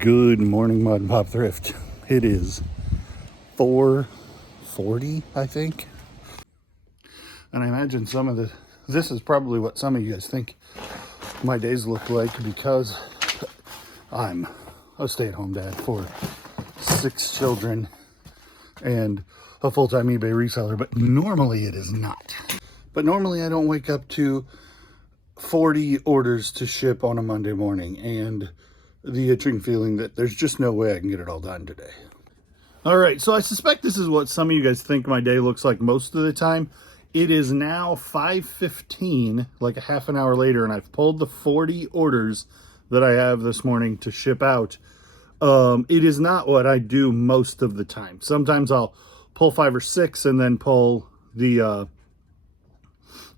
Good morning, Mud and Pop Thrift. It is 4:40, I think. And I imagine this is probably what some of you guys think my days look like, because I'm a stay-at-home dad for 6 children and a full-time eBay reseller, but normally it is not. But normally I don't wake up to 40 orders to ship on a Monday morning and the itching feeling that there's just no way I can get it all done today. All right, so I suspect this is what some of you guys think my day looks like most of the time. It is now 5:15, like a half an hour later, and I've pulled the 40 orders that I have this morning to ship out. It is not what I do most of the time. Sometimes I'll pull 5 or 6 and then pull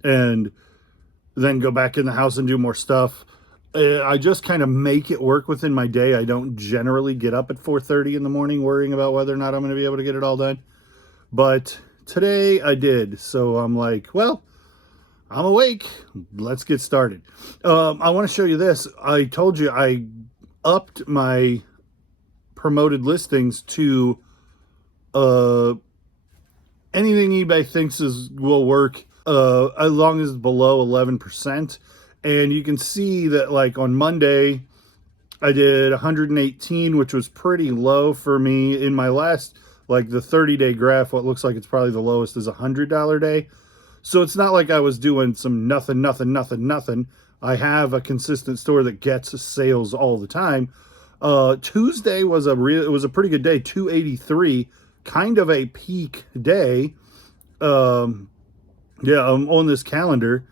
and then go back in the house and do more stuff. I just kind of make it work within my day. I don't generally get up at 4:30 in the morning worrying about whether or not I'm going to be able to get it all done. But today I did. So I'm like, well, I'm awake. Let's get started. I want to show you this. I told you I upped my promoted listings to anything eBay thinks will work as long as it's below 11%. And you can see that, like, on Monday, I did 118, which was pretty low for me. In my last, like, the 30-day graph, what looks like it's probably the lowest is $100 day. So it's not like I was doing some nothing. I have a consistent store that gets sales all the time. Tuesday was it was a pretty good day, 283, kind of a peak day. On this calendar.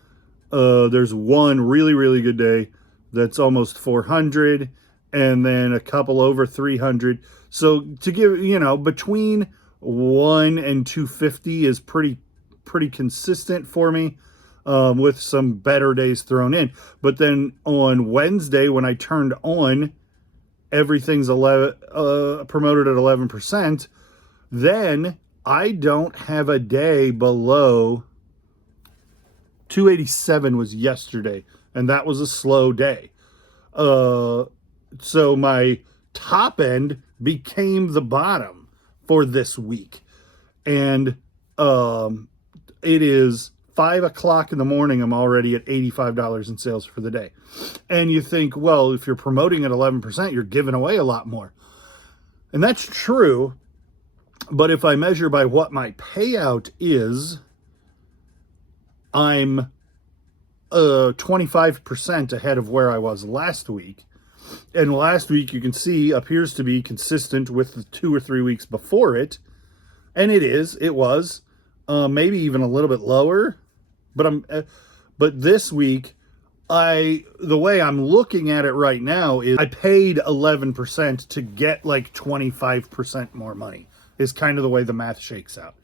There's one really good day that's almost 400, and then a couple over 300. So to give, between 1 and 250 is pretty consistent for me, with some better days thrown in. But then on Wednesday, when I turned on everything's promoted at 11%, then I don't have a day below 287 was yesterday, and that was a slow day. So my top end became the bottom for this week. And it is 5 o'clock in the morning. I'm already at $85 in sales for the day. And you think, well, if you're promoting at 11%, you're giving away a lot more. And that's true. But if I measure by what my payout is, I'm 25% ahead of where I was last week. And last week, you can see, appears to be consistent with the 2 or 3 weeks before it. And it was maybe even a little bit lower. But this week, the way I'm looking at it right now is I paid 11% to get like 25% more money, is kind of the way the math shakes out.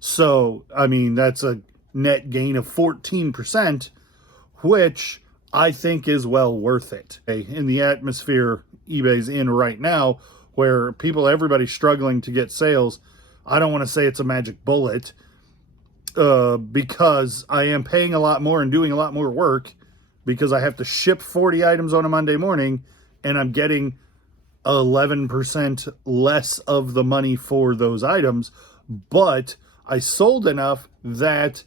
So, I mean, that's a net gain of 14%, which I think is well worth it. In the atmosphere eBay's in right now, where everybody's struggling to get sales, I don't want to say it's a magic bullet, because I am paying a lot more and doing a lot more work, because I have to ship 40 items on a Monday morning, and I'm getting 11% less of the money for those items. But I sold enough that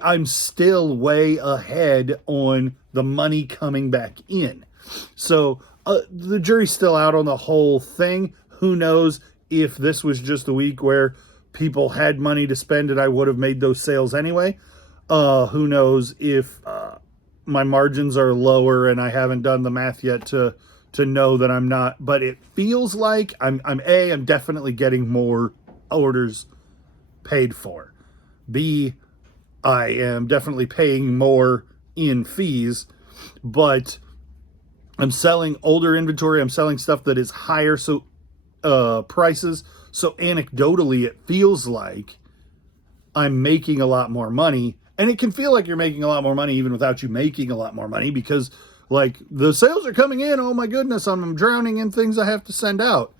I'm still way ahead on the money coming back in. So the jury's still out on the whole thing. Who knows if this was just a week where people had money to spend and I would have made those sales anyway. Who knows if my margins are lower and I haven't done the math yet to know that I'm not. But it feels like I'm definitely getting more orders paid for. B, I am definitely paying more in fees, but I'm selling older inventory. I'm selling stuff that is higher prices. So anecdotally, it feels like I'm making a lot more money. And it can feel like you're making a lot more money even without you making a lot more money, because, like, the sales are coming in. Oh my goodness, I'm drowning in things I have to send out.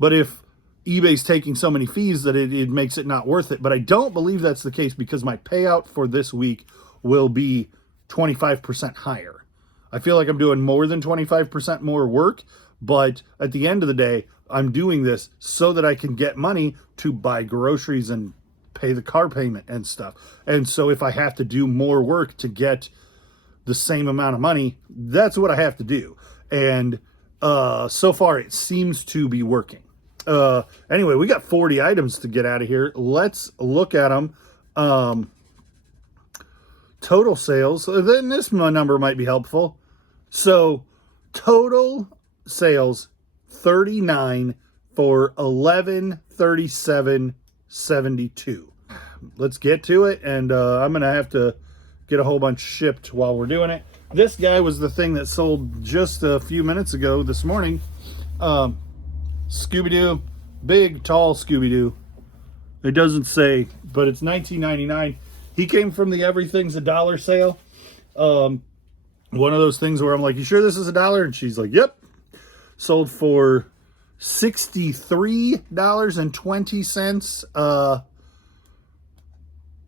But if eBay's taking so many fees that it makes it not worth it. But I don't believe that's the case, because my payout for this week will be 25% higher. I feel like I'm doing more than 25% more work, But at the end of the day, I'm doing this so that I can get money to buy groceries and pay the car payment and stuff. And so if I have to do more work to get the same amount of money, that's what I have to do. And so far it seems to be working. Anyway, we got 40 items to get out of here. Let's look at them. Total sales, then this number might be helpful. So total sales 39 for 1137.72. Let's get to it, and I'm gonna have to get a whole bunch shipped while we're doing it. This guy was the thing that sold just a few minutes ago this morning. Scooby-Doo, big tall Scooby-Doo. It doesn't say, but it's $19.99. He came from the Everything's a Dollar sale. One of those things where I'm like, you sure this is $1? And she's like, yep. Sold for $63.20.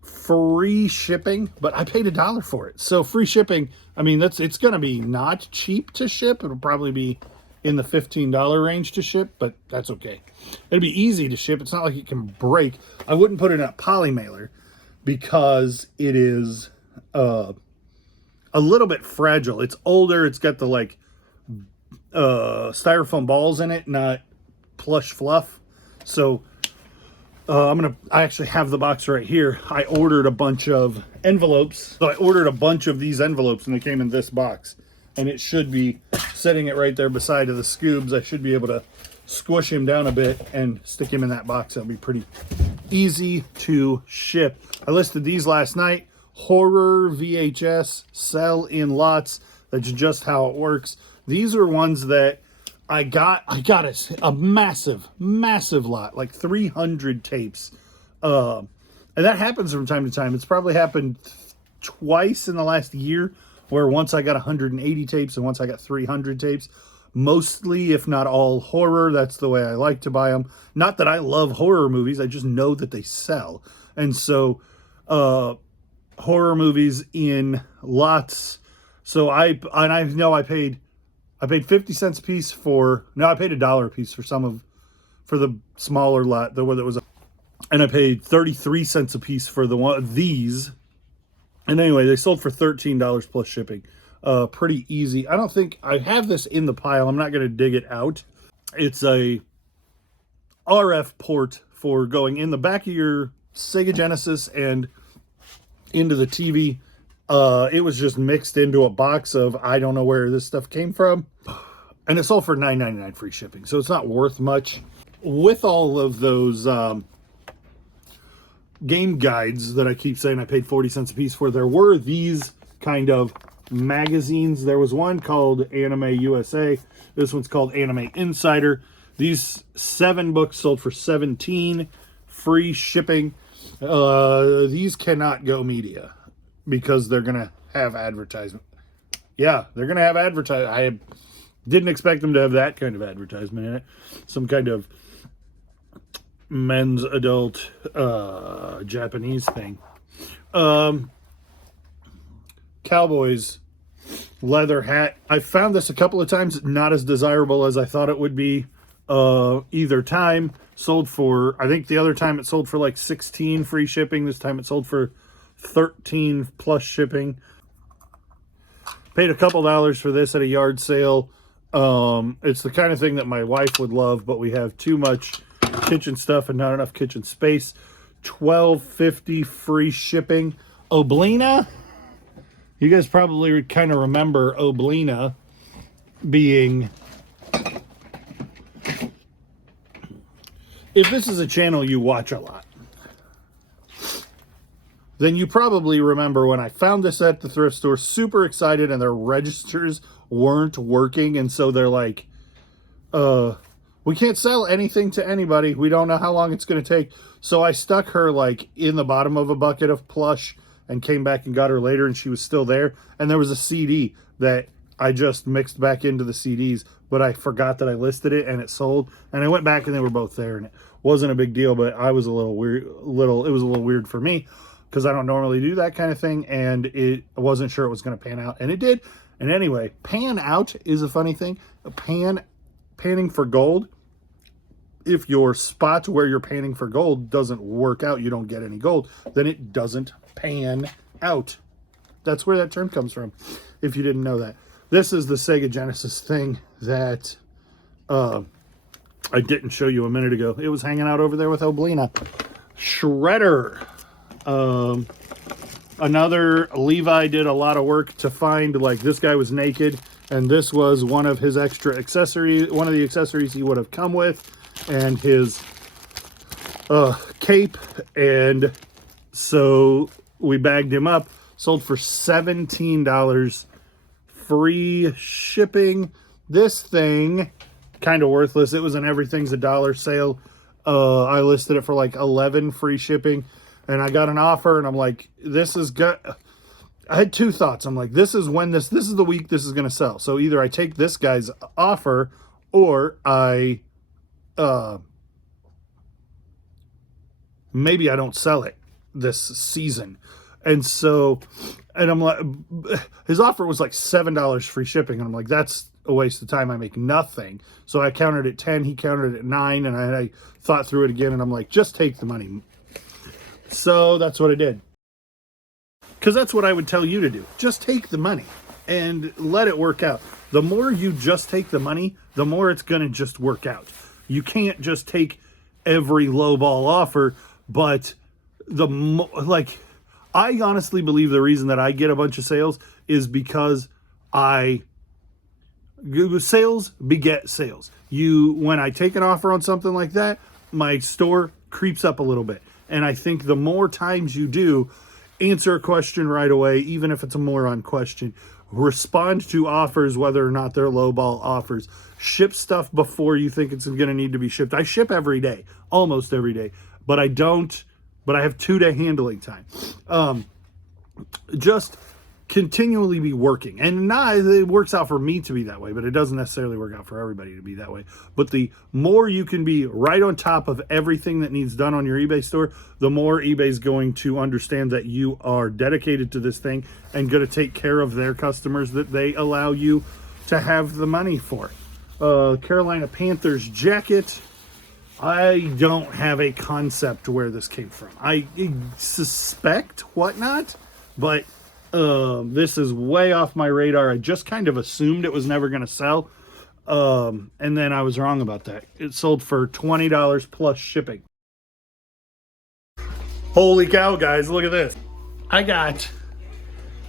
Free shipping, but I paid $1 for it. So free shipping, I mean, it's going to be not cheap to ship. It'll probably be in the $15 range to ship, but that's okay. It'll be easy to ship. It's not like it can break. I wouldn't put it in a poly mailer because it is a little bit fragile. It's older. It's got the like styrofoam balls in it, not plush fluff. So I actually have the box right here. I ordered a bunch of envelopes. So I ordered a bunch of these envelopes and they came in this box. And it should be setting it right there beside of the Scoobs. I should be able to squish him down a bit and stick him in that box. That'll be pretty easy to ship. I listed these last night. Horror VHS, sell in lots. That's just how it works. These are ones that I got a massive lot, like 300 tapes. And that happens from time to time. It's probably happened twice in the last year, where once I got 180 tapes and once I got 300 tapes. Mostly, if not all, horror. That's the way I like to buy them. Not that I love horror movies. I just know that they sell. And so, horror movies in lots. So I know I paid 50 cents a piece for, no, I paid $1 a piece for for the smaller lot, the one that was, and I paid 33 cents a piece for the one, these. And anyway, they sold for $13 plus shipping. Pretty easy. I don't think I have this in the pile. I'm not going to dig it out. It's a RF port for going in the back of your Sega Genesis and into the TV. It was just mixed into a box of, I don't know where this stuff came from. And it sold for $9.99 free shipping. So it's not worth much. With all of those game guides that I keep saying I paid 40 cents a piece for, there were these kind of magazines. There was one called Anime USA. This one's called Anime Insider. These 7 books sold for $17, free shipping. These cannot go media because they're going to have advertisement. Yeah, they're going to have advertisement. I didn't expect them to have that kind of advertisement in it. Some kind of men's adult Japanese thing. Cowboys leather hat. I found this a couple of times, not as desirable as I thought it would be. Either time sold for, I think the other time it sold for like 16 free shipping. This time it sold for 13 plus shipping. Paid a couple dollars for this at a yard sale. It's the kind of thing that my wife would love, but we have too much kitchen stuff and not enough kitchen space. $12.50 free shipping. Oblina. You guys probably kind of remember Oblina being, if this is a channel you watch a lot, then you probably remember when I found this at the thrift store, super excited, and their registers weren't working. And so they're like, we can't sell anything to anybody. We don't know how long it's going to take. So I stuck her like in the bottom of a bucket of plush and came back and got her later, and she was still there. And there was a CD that I just mixed back into the CDs, but I forgot that I listed it and it sold. And I went back and they were both there, and it wasn't a big deal, but I was a little weird. It was a little weird for me because I don't normally do that kind of thing, and I wasn't sure it was going to pan out, and it did. And anyway, pan out is a funny thing. Pan panning for gold, if your spot where you're panning for gold doesn't work out, you don't get any gold, then it doesn't pan out. That's where that term comes from, if you didn't know that. This is the Sega Genesis thing that I didn't show you a minute ago. It was hanging out over there with Oblina. Shredder. Another Levi did a lot of work to find, like, this guy was naked, and this was one of his extra accessories, one of the accessories he would have come with, and his cape. And so we bagged him up, sold for $17, free shipping. This thing, kind of worthless. It was an everything's a dollar sale. I listed it for like $11 free shipping, and I got an offer, and I'm like, this is good. I had two thoughts. I'm like, this is the week this is going to sell. So either I take this guy's offer, or I maybe I don't sell it this season. And so, and I'm like, his offer was like $7 free shipping. And I'm like, that's a waste of time. I make nothing. So I countered at 10, he countered at 9, and I thought through it again, and I'm like, just take the money. So that's what I did. Because that's what I would tell you to do. Just take the money and let it work out. The more you just take the money, the more it's going to just work out. You can't just take every lowball offer, but like, I honestly believe the reason that I get a bunch of sales is because sales beget sales. When I take an offer on something like that, my store creeps up a little bit. And I think the more times you do, answer a question right away, even if it's a moron question, respond to offers, whether or not they're lowball offers, ship stuff before you think it's going to need to be shipped. I ship every day, almost every day, but I have 2-day handling time. Just continually be working, and it works out for me to be that way, but it doesn't necessarily work out for everybody to be that way. But the more you can be right on top of everything that needs done on your eBay store, the more eBay's going to understand that you are dedicated to this thing and going to take care of their customers that they allow you to have the money for. Carolina Panthers jacket. I don't have a concept where this came from. I suspect whatnot, but this is way off my radar. I just kind of assumed it was never going to sell. And then I was wrong about that. It sold for $20 plus shipping. Holy cow, guys, look at this. I got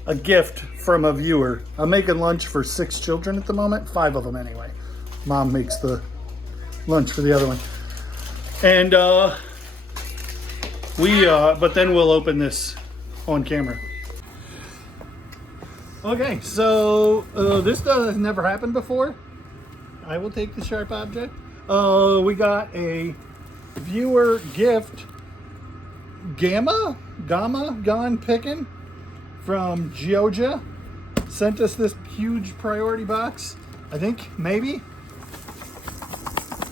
a gift from a viewer. I'm making lunch for 6 children at the moment, 5 of them anyway. Mom makes the lunch for the other one. And but then we'll open this on camera. Okay, so this has never happened before. I will take the sharp object. We got a viewer gift, Gama, gone Pickin from Georgia. Sent us this huge priority box. I think, maybe.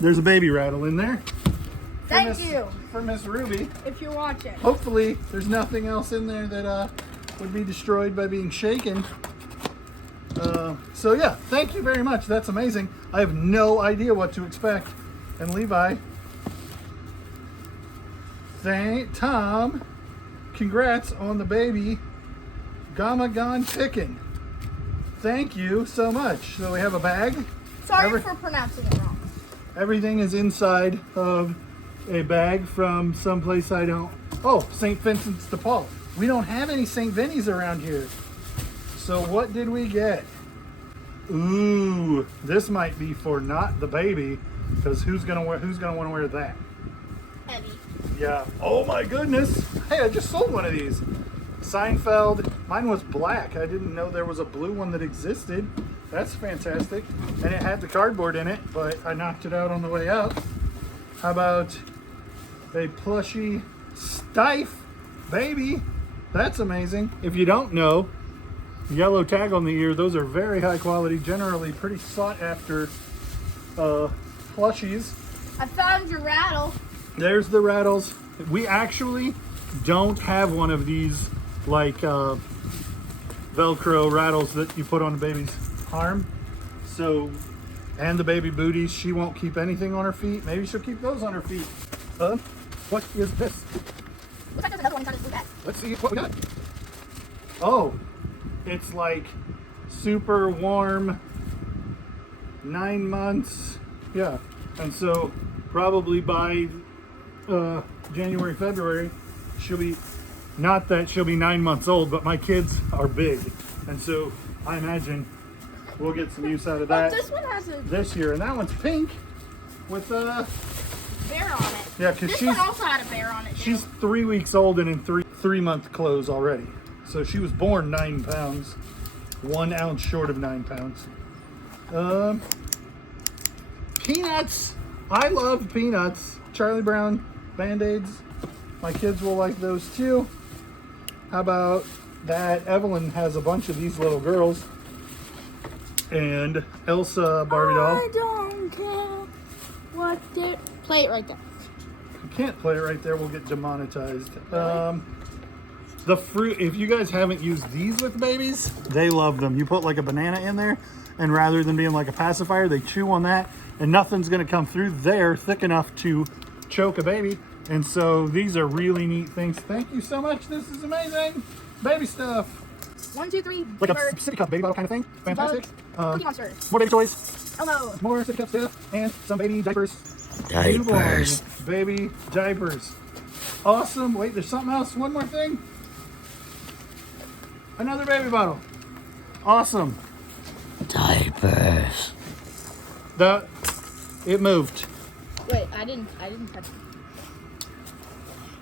There's a baby rattle in there. Thank you. For Miss Ruby. If you're watching. Hopefully there's nothing else in there that would be destroyed by being shaken. So yeah, thank you very much. That's amazing. I have no idea what to expect. And Levi, Tom, congrats on the baby, Gama gone Pickin. Thank you so much. So we have a bag. Sorry for pronouncing it wrong. Everything is inside of a bag from someplace I don't. Oh, St. Vincent's de Paul. We don't have any St. Vinny's around here. So what did we get? Ooh, this might be for not the baby, because who's gonna want to wear that? Eddie. Yeah. Oh my goodness. Hey, I just sold one of these. Seinfeld. Mine was black. I didn't know there was a blue one that existed. That's fantastic. And it had the cardboard in it, but I knocked it out on the way out. How about a plushy Stife baby? That's amazing. If you don't know, yellow tag on the ear, those are very high quality, generally pretty sought after plushies. I found your rattle. There's the rattles. We actually don't have one of these like Velcro rattles that you put on a baby's arm. So And the baby booties. She won't keep anything on her feet. Maybe she'll keep those on her feet. What is this? Looks like there's another one inside this blue bag. Let's see what we got. Oh, it's like super warm, 9 months. Yeah. And so probably by January, February, she'll be, not that she'll be 9 months old, but my kids are big. And so I imagine we'll get some use out of that This one has a this year. And that one's pink with bear on it. yeah, because This she's one also had a bear on it. Too. she's 3 weeks old and in three-month clothes already. So she was born 9 pounds, 1 ounce short of 9 pounds. Peanuts. I love peanuts. Charlie Brown Band-Aids. My kids will like those too. How about that? Evelyn has a bunch of these little girls. And Elsa Barbie doll. I don't care what they play it right there. You can't play it right there. We'll get demonetized. The fruit, if you guys haven't used these with babies, they love them. You put like a banana in there, and rather than being like a pacifier, they chew on that, and nothing's going to come through there thick enough to choke a baby. And so these are really neat things. Thank you so much. This is amazing. Baby stuff. 1, 2, 3. Like a sippy cup baby bottle kind of thing. Fantastic. Cookie Monsters. More baby toys. Hello. More sippy cup stuff. And some baby diapers. Diapers. Newborn baby diapers. Awesome. Wait, there's something else. One more thing. Another baby bottle. Awesome. Diapers. It moved. Wait, I didn't touch it.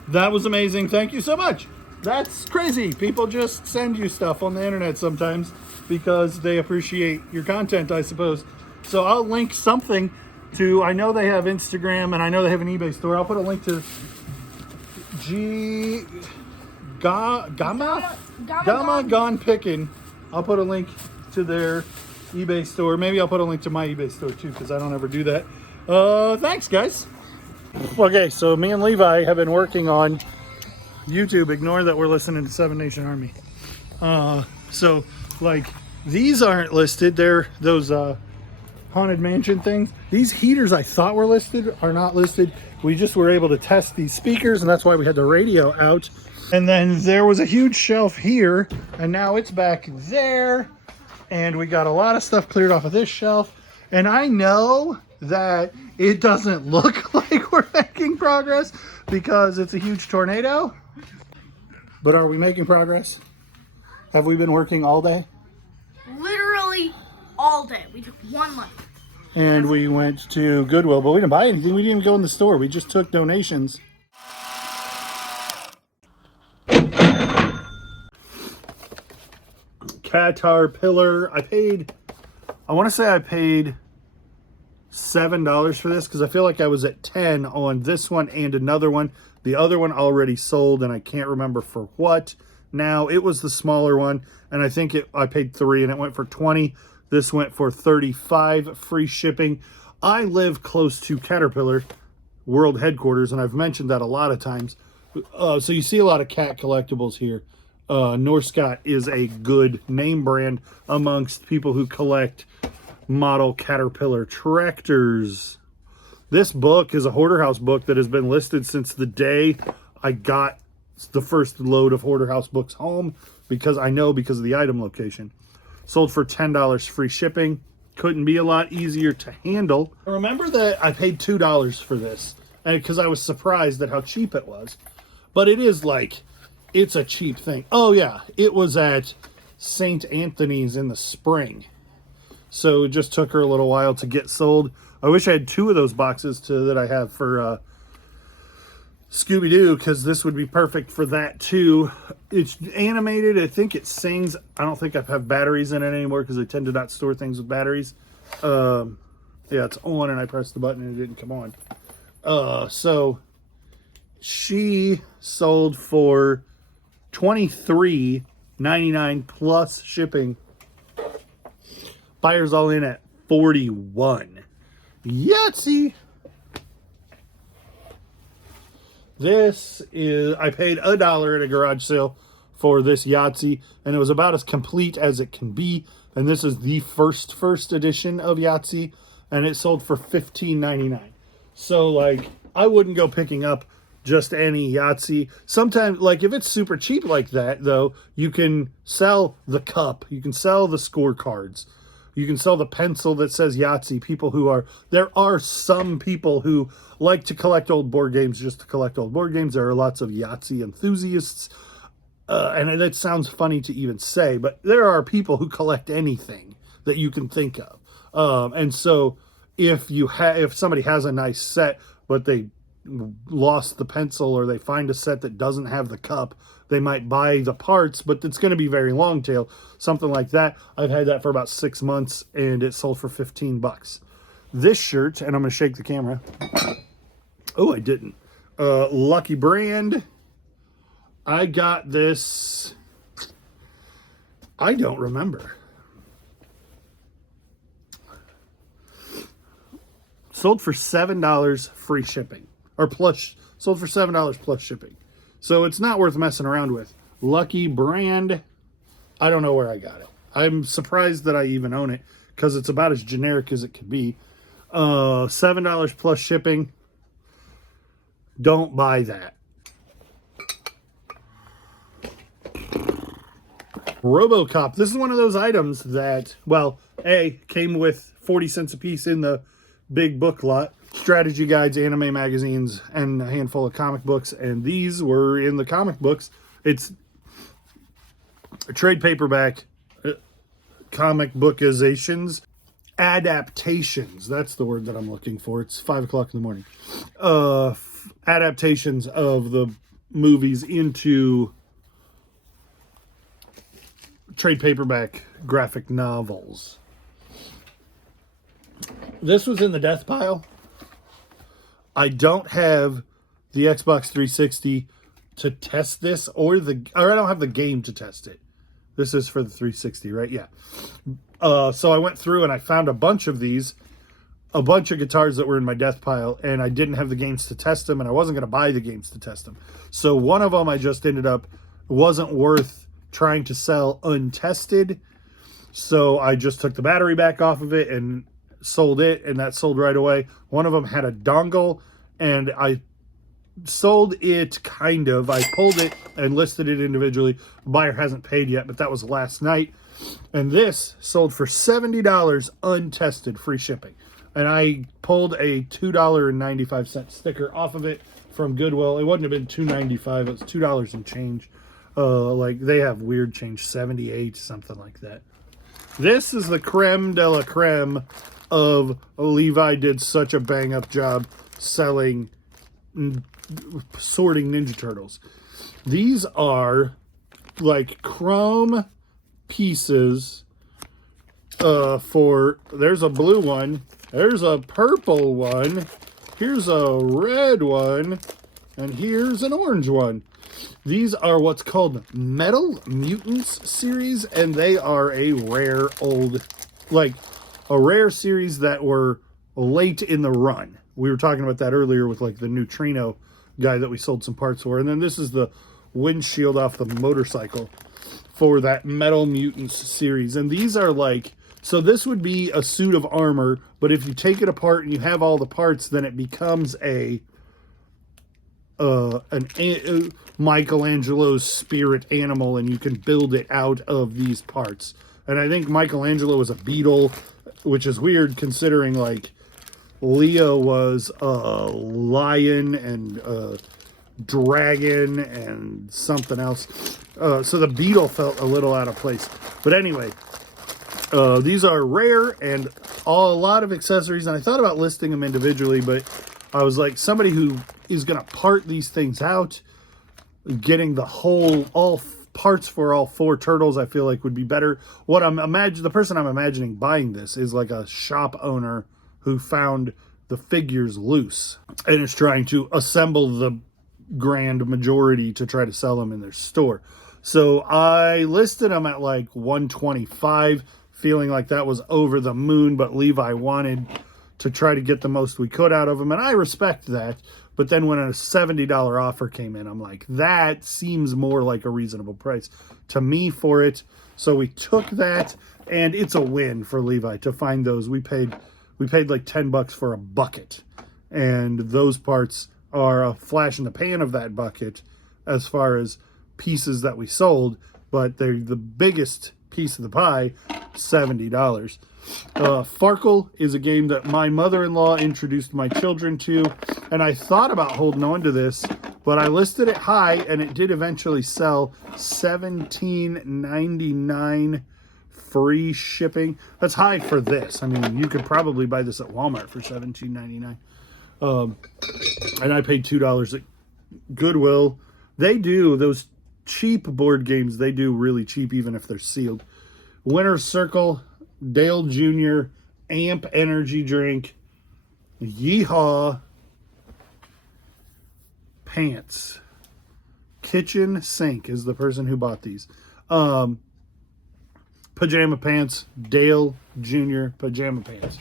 That was amazing. Thank you so much. That's crazy. People just send you stuff on the internet sometimes because they appreciate your content, I suppose. So I'll link something to, I know they have Instagram and I know they have an eBay store. I'll put a link to Gama Gone Pickin. I'll put a link to their eBay store. Maybe I'll put a link to my eBay store too, because I don't ever do that. Thanks, guys. Okay, so me and Levi have been working on YouTube. Ignore that we're listening to Seven Nation Army. So, like, these aren't listed. They're those Haunted Mansion things. These heaters I thought were listed are not listed. We just were able to test these speakers, and that's why we had the radio out. And then there was a huge shelf here, and now it's back there. And we got a lot of stuff cleared off of this shelf. And I know that it doesn't look like we're making progress because it's a huge tornado. But are we making progress? Have we been working all day? Literally all day. We took one lunch. And we went to Goodwill, but we didn't buy anything. We didn't even go in the store. We just took donations. Caterpillar. I want to say I paid $7 for this because I feel like I was at 10 on this one and another one. The other one already sold and I can't remember for what. Now it was the smaller one and I think I paid 3 and it went for 20. This went for 35, free shipping. I live close to Caterpillar World Headquarters and I've mentioned that a lot of times. So you see a lot of cat collectibles here. Norscott is a good name brand amongst people who collect model Caterpillar tractors. This book is a Hoarder House book that has been listed since the day I got the first load of Hoarder House books home because of the item location. Sold for $10 free shipping. Couldn't be a lot easier to handle. Remember that I paid $2 for this because I was surprised at how cheap it was. But it is like, it's a cheap thing. Oh yeah, it was at St. Anthony's in the spring. So it just took her a little while to get sold. I wish I had 2 of those boxes that I have for Scooby-Doo, because this would be perfect for that too. It's animated. I think it sings. I don't think I have batteries in it anymore because I tend to not store things with batteries. Yeah, it's on and I pressed the button and it didn't come on. So she sold for $23.99 plus shipping. Buyers all in at 41. Yahtzee. This is, I paid $1 at a garage sale for this Yahtzee, and it was about as complete as it can be. And this is the first edition of Yahtzee, and it sold for $15.99. So like, I wouldn't go picking up just any Yahtzee. Sometimes, like if it's super cheap like that, though, you can sell the cup, you can sell the scorecards, you can sell the pencil that says Yahtzee. There are some people who like to collect old board games just to collect old board games. There are lots of Yahtzee enthusiasts, and that sounds funny to even say, but there are people who collect anything that you can think of. And so if somebody has a nice set, but they lost the pencil, or they find a set that doesn't have the cup, they might buy the parts, but it's going to be very long tail, something like that. I've had that for about 6 months, and it sold for $15. This shirt, and I'm going to shake the camera. Oh, I didn't. Lucky brand. I got this, I don't remember. Sold for $7 free shipping. Sold for $7 plus shipping. So it's not worth messing around with. Lucky brand. I don't know where I got it. I'm surprised that I even own it, because it's about as generic as it could be. $7 plus shipping. Don't buy that. RoboCop. This is one of those items that, well, came with 40 cents a piece in the big book lot. Strategy guides, anime magazines, and a handful of comic books. And these were in the comic books. It's a trade paperback, comic bookizations, adaptations. That's the word that I'm looking for. It's 5 o'clock in the morning. Adaptations of the movies into trade paperback graphic novels. This was in the death pile. I don't have the Xbox 360 to test this, or I don't have the game to test it. This is for the 360, right? Yeah. So I went through and I found a bunch of these, a bunch of guitars that were in my death pile, and I didn't have the games to test them, and I wasn't going to buy the games to test them. So one of them I just ended up, wasn't worth trying to sell untested. So I just took the battery back off of it and sold it, and that sold right away. One of them had a dongle, and I sold it kind of. I pulled it and listed it individually. The buyer hasn't paid yet, but that was last night. And this sold for $70 untested, free shipping. And I pulled a $2.95 sticker off of it from Goodwill. It wouldn't have been $2.95, it was $2 and change. Like they have weird change, 78, something like that. This is the creme de la creme of Levi. Did such a bang up job sorting Ninja Turtles. These are like chrome pieces there's a blue one, there's a purple one, here's a red one, and here's an orange one. These are what's called Metal Mutants series, and they are a rare series that were late in the run. We were talking about that earlier with like the neutrino guy that we sold some parts for. And then this is the windshield off the motorcycle for that Metal Mutants series. And these are like, so this would be a suit of armor, but if you take it apart and you have all the parts, then it becomes Michelangelo's spirit animal, and you can build it out of these parts. And I think Michelangelo was a beetle, which is weird considering like Leo was a lion and a dragon and something else. So the beetle felt a little out of place. But anyway, these are rare and a lot of accessories. And I thought about listing them individually, but I was like, somebody who is going to part these things out, getting all parts for all 4 turtles, I feel like would be better. The person I'm imagining buying this is like a shop owner who found the figures loose and is trying to assemble the grand majority to try to sell them in their store. So I listed them at like $125, feeling like that was over the moon, but Levi wanted to try to get the most we could out of them, and I respect that. But then when a $70 offer came in, I'm like, that seems more like a reasonable price to me for it. So we took that, and it's a win for Levi to find those. We paid we paid like $10 for a bucket. And those parts are a flash in the pan of that bucket as far as pieces that we sold, but they're the biggest piece of the pie, $70. Farkle is a game that my mother-in-law introduced my children to, and I thought about holding on to this, but I listed it high, and it did eventually sell. $17.99 free shipping. That's high for this. I mean, you could probably buy this at Walmart for $17.99. And I paid $2 at Goodwill. They do those cheap board games. They do really cheap, even if they're sealed. Winner's Circle, Dale Jr., Amp Energy Drink, Yeehaw, Pants. Kitchen Sink is the person who bought these. Pajama Pants, Dale Jr. Pajama Pants.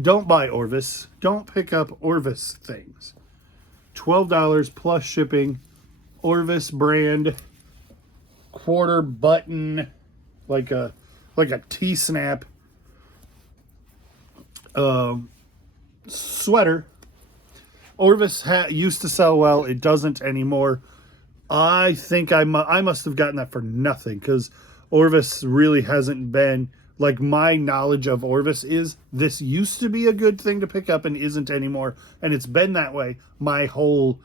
Don't buy Orvis. Don't pick up Orvis things. $12 plus shipping. Orvis brand quarter button, like a T-snap sweater. Orvis used to sell well. It doesn't anymore. I think I must have gotten that for nothing, because Orvis really hasn't been, like, my knowledge of Orvis is this used to be a good thing to pick up and isn't anymore. And it's been that way my whole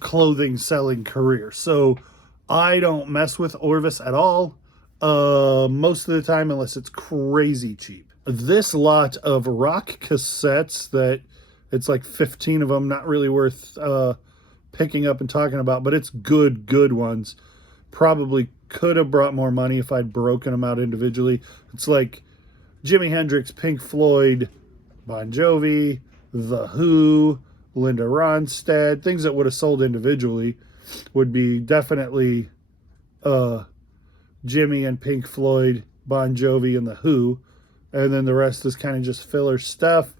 clothing selling career. So I don't mess with Orvis at all most of the time, unless it's crazy cheap. This lot of rock cassettes that it's like 15 of them, not really worth picking up and talking about, but it's good ones. Probably could have brought more money if I'd broken them out individually. It's like Jimi Hendrix, Pink Floyd, Bon Jovi, The Who, Linda Ronstadt. Things that would have sold individually would be definitely Jimmy and Pink Floyd, Bon Jovi, and The Who. And then the rest is kind of just filler stuff.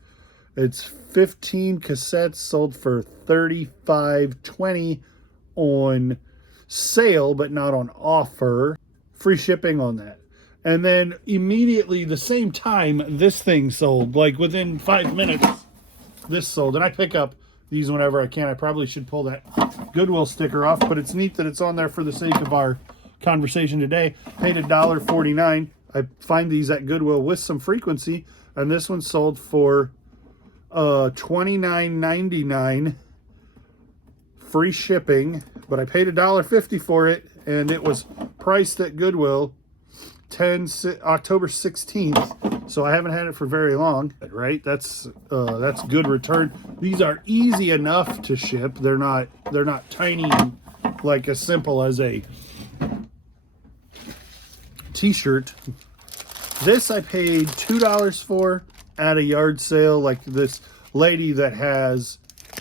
It's 15 cassettes sold for $35.20 on sale, but not on offer. Free shipping on that. And then immediately the same time this thing sold, like within 5 minutes, this sold. And I pick up these whenever I can. I probably should pull that Goodwill sticker off, but it's neat that it's on there for the sake of our conversation today. Paid $1.49. I find these at Goodwill with some frequency, and this one sold for $29.99 free shipping, but I paid $1.50 for it, and it was priced at Goodwill October 16th, so I haven't had it for very long, right? That's good return. These are easy enough to ship. They're not tiny, like as simple as a t-shirt. This I paid $2 for at a yard sale. Like this lady that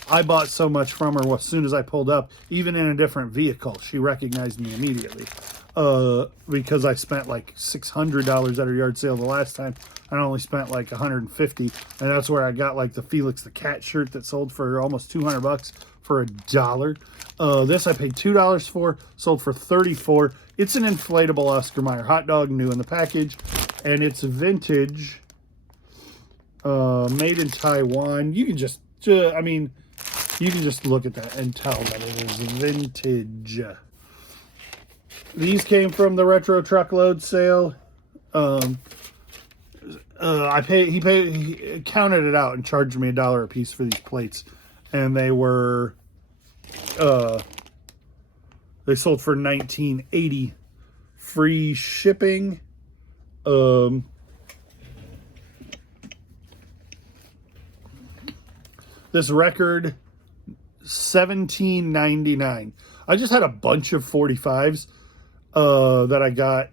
I bought so much from her as soon as I pulled up, even in a different vehicle. She recognized me immediately because I spent like $600 at her yard sale the last time. I only spent like $150, and that's where I got like the Felix the Cat shirt that sold for almost $200 for $1. This I paid $2 for, sold for $34. It's an inflatable Oscar Mayer hot dog, new in the package, and it's vintage, made in Taiwan. You can just, you can just look at that and tell that it is vintage. These came from the Retro Truckload sale. He counted it out and charged me $1 a piece for these plates, and they were they sold for $19.80 free shipping. This record $17.99. I just had a bunch of 45s that I got,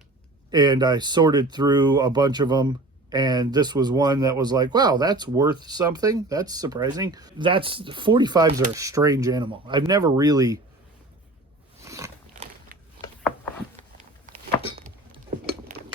and I sorted through a bunch of them, and this was one that was like, wow, that's worth something. That's surprising. 45s are a strange animal. I've never really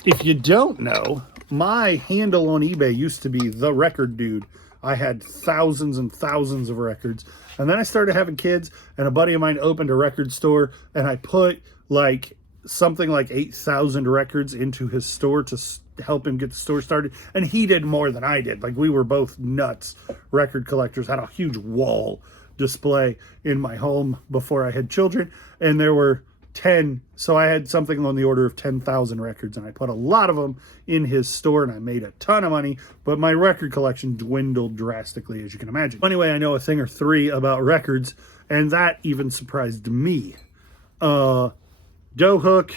if you don't know, my handle on eBay used to be The Record Dude. I had thousands and thousands of records. And then I started having kids, and a buddy of mine opened a record store, and I put like something like 8,000 records into his store to help him get the store started. And he did more than I did. Like, we were both nuts record collectors. Had a huge wall display in my home before I had children. And there were 10. So I had something on the order of 10,000 records. And I put a lot of them in his store and I made a ton of money. But my record collection dwindled drastically, as you can imagine. Anyway, I know a thing or three about records. And that even surprised me. Doe Hook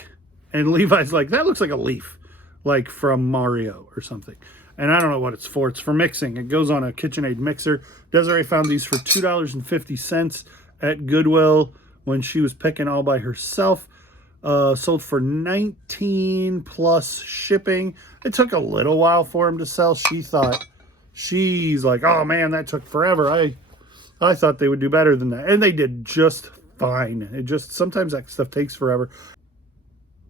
and Levi's like, that looks like a leaf, like from Mario or something. And I don't know what it's for. It's for mixing. It goes on a KitchenAid mixer. Desiree found these for $2.50 at Goodwill when she was picking all by herself. Sold for $19 plus shipping. It took a little while for him to sell. She's like, oh man, that took forever. I thought they would do better than that. And they did just fine. It just, sometimes that stuff takes forever.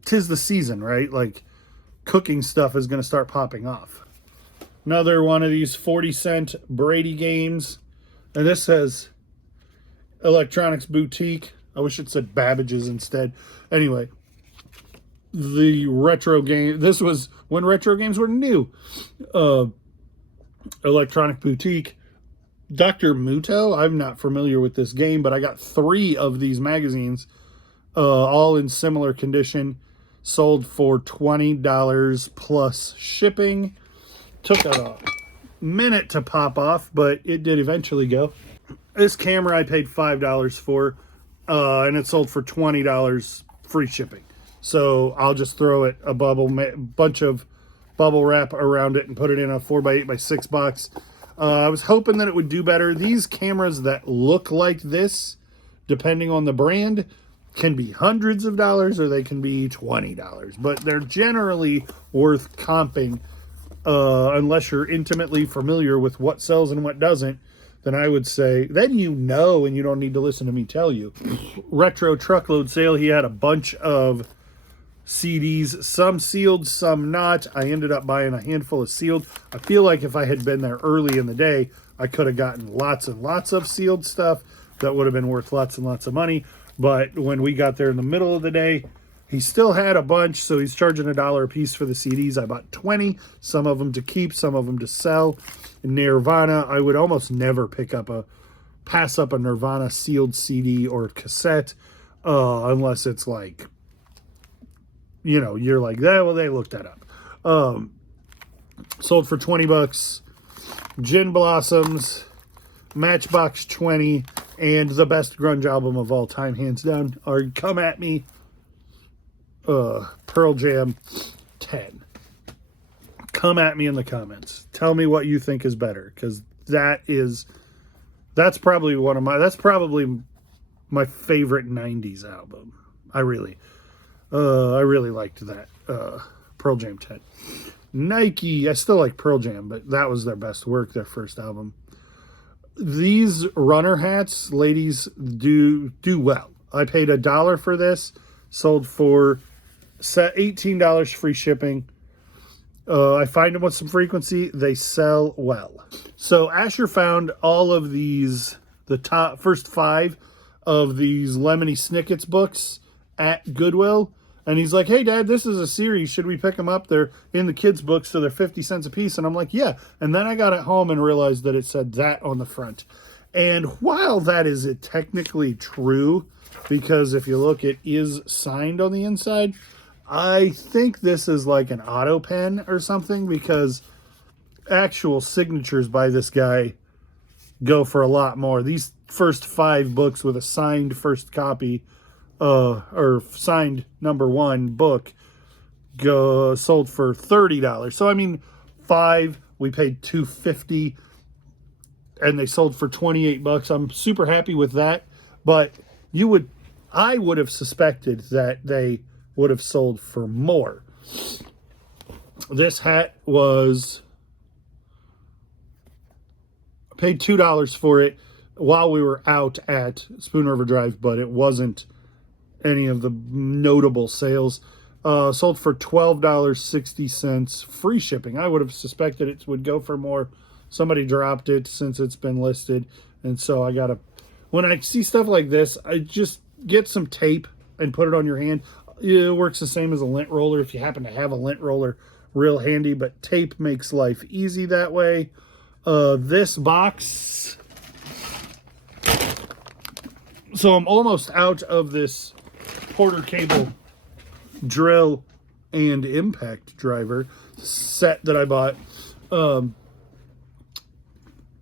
'Tis the season, right? Like, cooking stuff is going to start popping off. Another one of these 40-cent Brady games. And this says Electronics Boutique. I wish it said Babbage's instead. Anyway, the retro game. This was when retro games were new. Electronic Boutique. Dr. Muto, I'm not familiar with this game, but I got 3 of these magazines, all in similar condition, sold for $20 plus shipping. Took a minute to pop off, but it did eventually go. This camera I paid $5 for, and it sold for $20 free shipping. So I'll just throw it a bunch of bubble wrap around it and put it in a 4x8x6 box. I was hoping that it would do better. These cameras that look like this, depending on the brand, can be hundreds of dollars or they can be $20. But they're generally worth comping unless you're intimately familiar with what sells and what doesn't. Then I would say, then you know, and you don't need to listen to me tell you. Retro truckload sale, he had a bunch of CDs, some sealed, some not. I ended up buying a handful of sealed. I feel like if I had been there early in the day, I could have gotten lots and lots of sealed stuff that would have been worth lots and lots of money. But when we got there in the middle of the day, he still had a bunch, so he's charging $1 a piece for the CDs. I bought 20, some of them to keep, some of them to sell. Nirvana, I would almost never pass up a Nirvana sealed CD or cassette, unless it's like, you know, you're like, well, they looked that up. Sold for $20. Gin Blossoms, Matchbox 20, and the best grunge album of all time, hands down, are Come At Me, Pearl Jam 10. Come at me in the comments. Tell me what you think is better, because that's probably my favorite 90s album. I really liked that Pearl Jam 10. Nike, I still like Pearl Jam, but that was their best work, their first album. These runner hats, ladies, do well. I paid $1 for this, sold for $18 free shipping. I find them with some frequency. They sell well. So Asher found all of these, the first 5 of these Lemony Snicket's books at Goodwill. And he's like, hey, Dad, this is a series. Should we pick them up? They're in the kids' books, so they're 50 cents a piece. And I'm like, yeah. And then I got it home and realized that it said that on the front. And while that is technically true, because if you look, it is signed on the inside, I think this is like an auto pen or something, because actual signatures by this guy go for a lot more. These first 5 books with a signed first copy, or signed number 1 book, sold for $30. So I mean, 5 we paid $2.50, and they sold for $28. I'm super happy with that. But I would have suspected that they would have sold for more. This hat was, I paid $2 for it while we were out at Spoon River Drive, but it wasn't any of the notable sales. Sold for $12.60 free shipping. I would have suspected it would go for more. Somebody dropped it since it's been listed, and so when I see stuff like this, I just get some tape and put it on your hand. It works the same as a lint roller if you happen to have a lint roller, real handy, but tape makes life easy that way. This box, so I'm almost out of this Porter cable drill and impact driver set that I bought.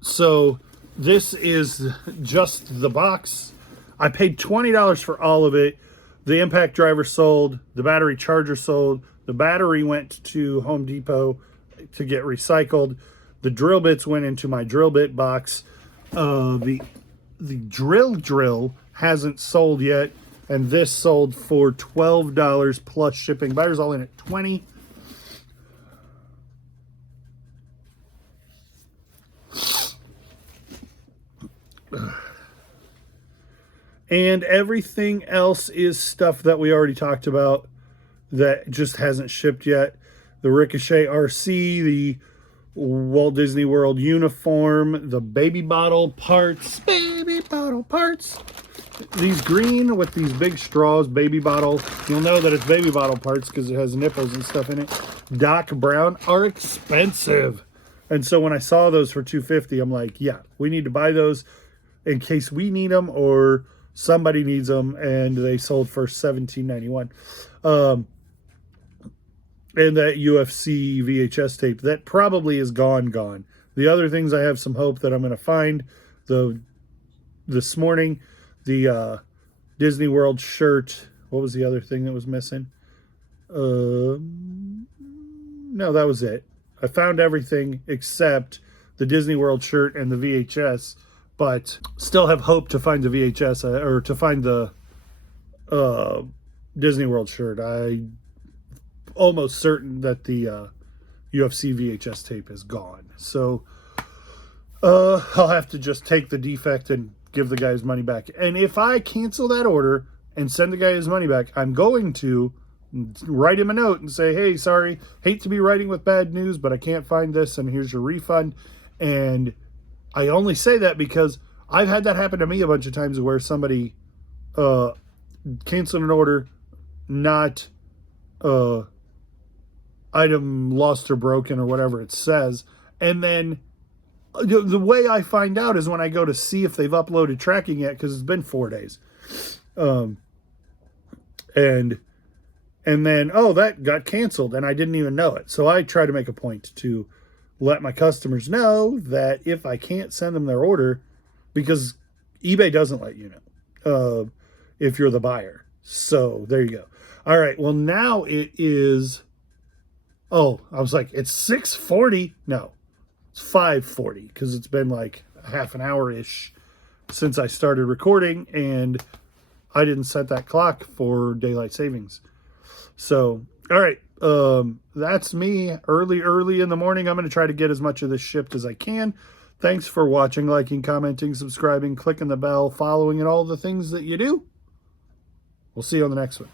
So this is just the box. I paid $20 for all of it. The impact driver sold, the battery charger sold, the battery went to Home Depot to get recycled. The drill bits went into my drill bit box. The drill hasn't sold yet, and this sold for $12 plus shipping. Buyers all in at $20. And everything else is stuff that we already talked about that just hasn't shipped yet. The Ricochet RC, the Walt Disney World uniform, the baby bottle parts. These green with these big straws, baby bottle. You'll know that it's baby bottle parts because it has nipples and stuff in it. Doc Brown are expensive. And so when I saw those for $250, I'm like, yeah, we need to buy those in case we need them or somebody needs them. And they sold for $17.91. And that UFC VHS tape, that probably is gone. The other things I have some hope that I'm going to find. This morning, the Disney World shirt. What was the other thing that was missing? No, that was it. I found everything except the Disney World shirt and the VHS, but still have hope to find the VHS or to find the Disney World shirt. I'm almost certain that the UFC VHS tape is gone. So I'll have to just take the defect and give the guy his money back. And if I cancel that order and send the guy his money back, I'm going to write him a note and say, hey, sorry, hate to be writing with bad news, but I can't find this, and here's your refund. And I only say that because I've had that happen to me a bunch of times where somebody canceled an order, not item lost or broken or whatever it says, and then the way I find out is when I go to see if they've uploaded tracking yet, because it's been 4 days. And then, oh, that got canceled, and I didn't even know it. So I try to make a point to let my customers know that if I can't send them their order, because eBay doesn't let you know if you're the buyer. So there you go. All right, well, now it is, I was like, it's 6:40. No, it's 5:40, because it's been like half an hour-ish since I started recording, and I didn't set that clock for daylight savings. So, all right, that's me early in the morning. I'm going to try to get as much of this shipped as I can. Thanks for watching, liking, commenting, subscribing, clicking the bell, following, and all the things that you do. We'll see you on the next one.